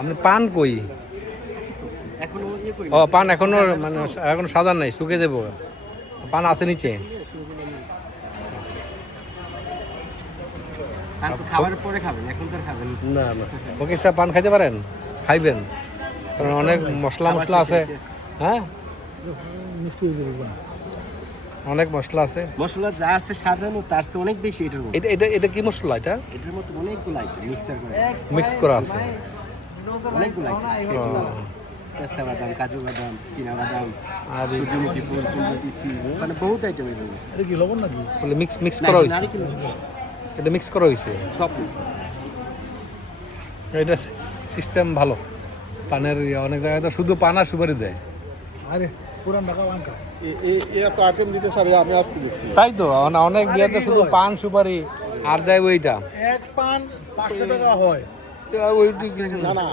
আপনি পান কই? ও পান এখনো মানে এখনো সাজান নাই, শুকে যাবো। পান আছে নিচে। খাবারের পরে খাবেন, এখন তো খাবেন না না, ফকির সাহেব পান খাইতে পারেন? খাইবেন, কারণ অনেক মশলা মশলা আছে। হ্যাঁ, অনেক মশলা আছে। মশলা যা আছে সাজানো তার চেয়ে অনেক বেশি এটার মধ্যে। এটা এটা এটা কি মশলা? এটার মধ্যে অনেকগুলো আইটেম মিক্সার করে মিক্স করা আছে। অনেকগুলো আইটেম, পেস্তা বাদাম, কাজু বাদাম, চীনা বাদাম, আর সূর্যমুখী ফুল, চুমকি, মানে বহুত আইটেম এর মধ্যে। এটা কি লবণ নাকি? বলে মিক্স মিক্স করা হয়েছে। এটা মিক্স করা হয়েছে সব মিক্স। এটা সিস্টেম ভালো। পানের অনেক জায়গায় তো শুধু পান আর সুপারি দেয়। আরে পুরান ঢাকা পান খায়। এত আইটেম দিতে স্যার আমি আজকে দেখছি। তাই তো অনেক বিয়েতে শুধু পান সুপারি আর দেয় ওইটা। এক পান 500 টাকা হয়। ওইটি না না,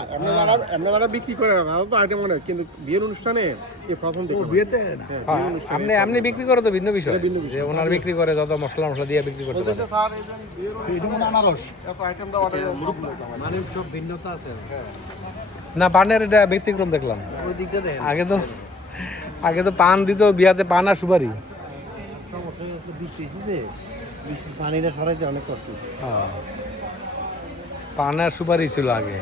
আপনারা বিক্রি করে না তো আইটেম অনেক, কিন্তু বিয়ের অনুষ্ঠানে এই প্রথম ও দেখি। বিয়েতে না। আপনি আপনি বিক্রি করে তো ভিন্ন বিষয়, যে ওনার বিক্রি করে যত মশলা মশলা দিয়ে বিক্রি করতে পারে। স্যার এই যে বিয়ের এটা মনে হয় আনারস। এত আইটেম দেওয়াটা মানে সব ভিন্নতা আছে। না, পানের এটা ব্যতিক্রম দেখলাম। ওই দিকটা দেখেন। আগে তো পান দিত বিয়াতে, পান আর সুপারি। সমস্যা হচ্ছে বৃষ্টি যে বৃষ্টি পানিটা সরাইতে অনেক কষ্ট হচ্ছে। হ্যাঁ, পান আর সুপারি ছিল আগে।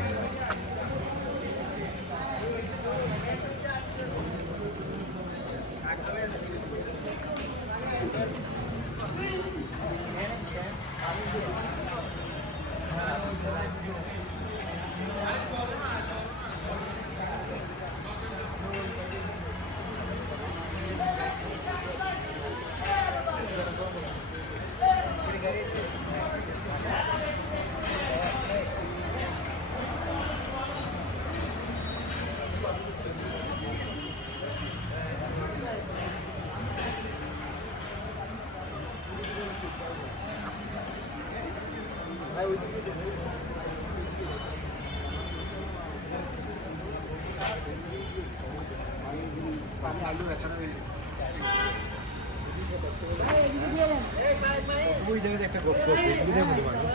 ওই জায়গায় একটা গল্প আছে, বুঝে বুঝে মানুষ।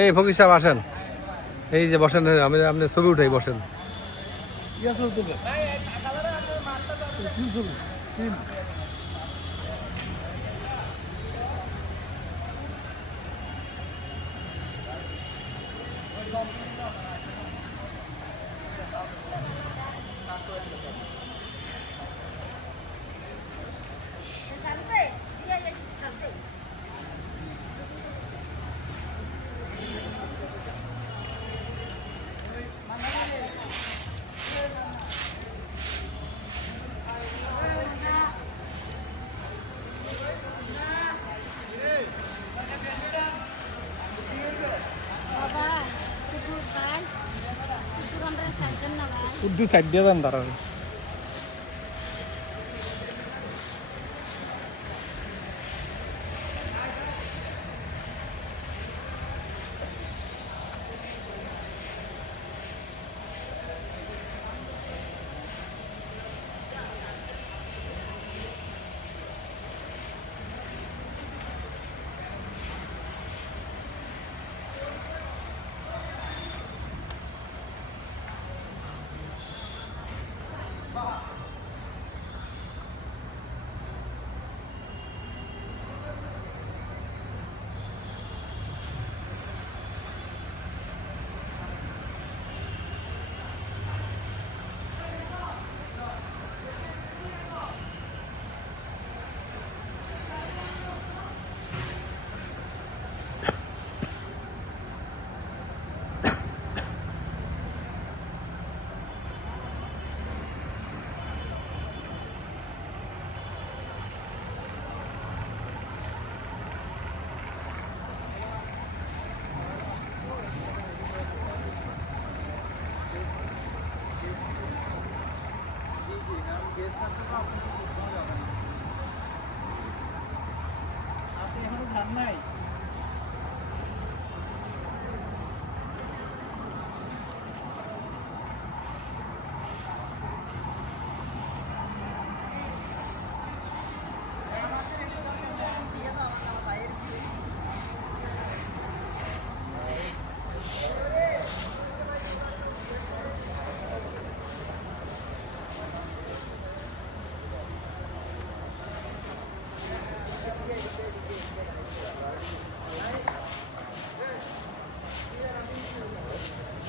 এই ফকির সাহেব আসেন, এই যে বসেন, আমি আপনি ছবি উঠাই, বসেন। ইয়াস তুলবে। উর্দু সাইড দিয়ে দেন তারা।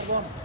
বোন